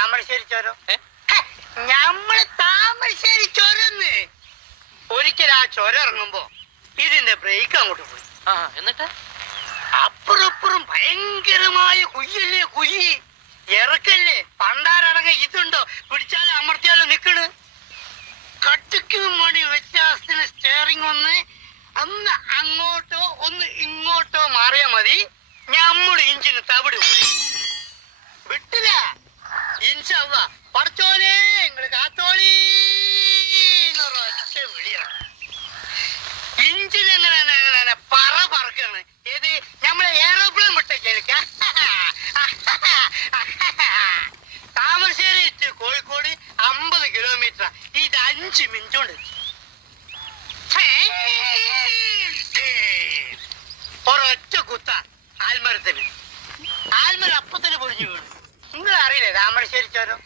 താമരശ്ശേരി ചുരം? ഞമ്മള് താമരശ്ശേരി ചുരന്ന് ഒരിക്കൽ ആ ചുരം ഇറങ്ങുമ്പോ ഇതിന്റെ ബ്രേക്ക് അങ്ങോട്ട് പോയി. എന്നിട്ട് അപ്പുറപ്പുറം ഭയങ്കരമായ കുയ്യല്ലേ, കുയ്യി ഇറക്കല്ലേ. പണ്ടാരടങ്ങ ഇതുണ്ടോ, പിടിച്ചാലും അമർത്തിയാലും നിക്കണ്. കട്ടിക്ക് മണി വ്യത്യാസത്തിന് സ്റ്റെയറിംഗ് ഒന്ന് അങ്ങോട്ടോ ഒന്ന് ഇങ്ങോട്ടോ മാറിയാ മതി, ഞമ്മള് ഇഞ്ചിന് തവിട് കൂടി വിട്ടില്ല. ഇൻഷാ പടച്ചോനെ നിങ്ങള് കാത്തോളി ഒറ്റ വിളിയാണ്. ഇഞ്ചിനെങ്ങനെ പറക്കാണ്. ഏത് നമ്മളെ എയറോപ്ലെയിൻ വിട്ടേക്ക. Thamarassery to Kozhikode 50 kilometre. ഇത് 5 മിനിറ്റ് കൊണ്ട് ഒരൊറ്റ കുത്ത ആൽമരത്തിന്. ആൽമരം അപ്പത്തിന് പൊടിഞ്ഞു വീണു. നിങ്ങൾ അറിയില്ലേ താമരശ്ശേരി ചോരം?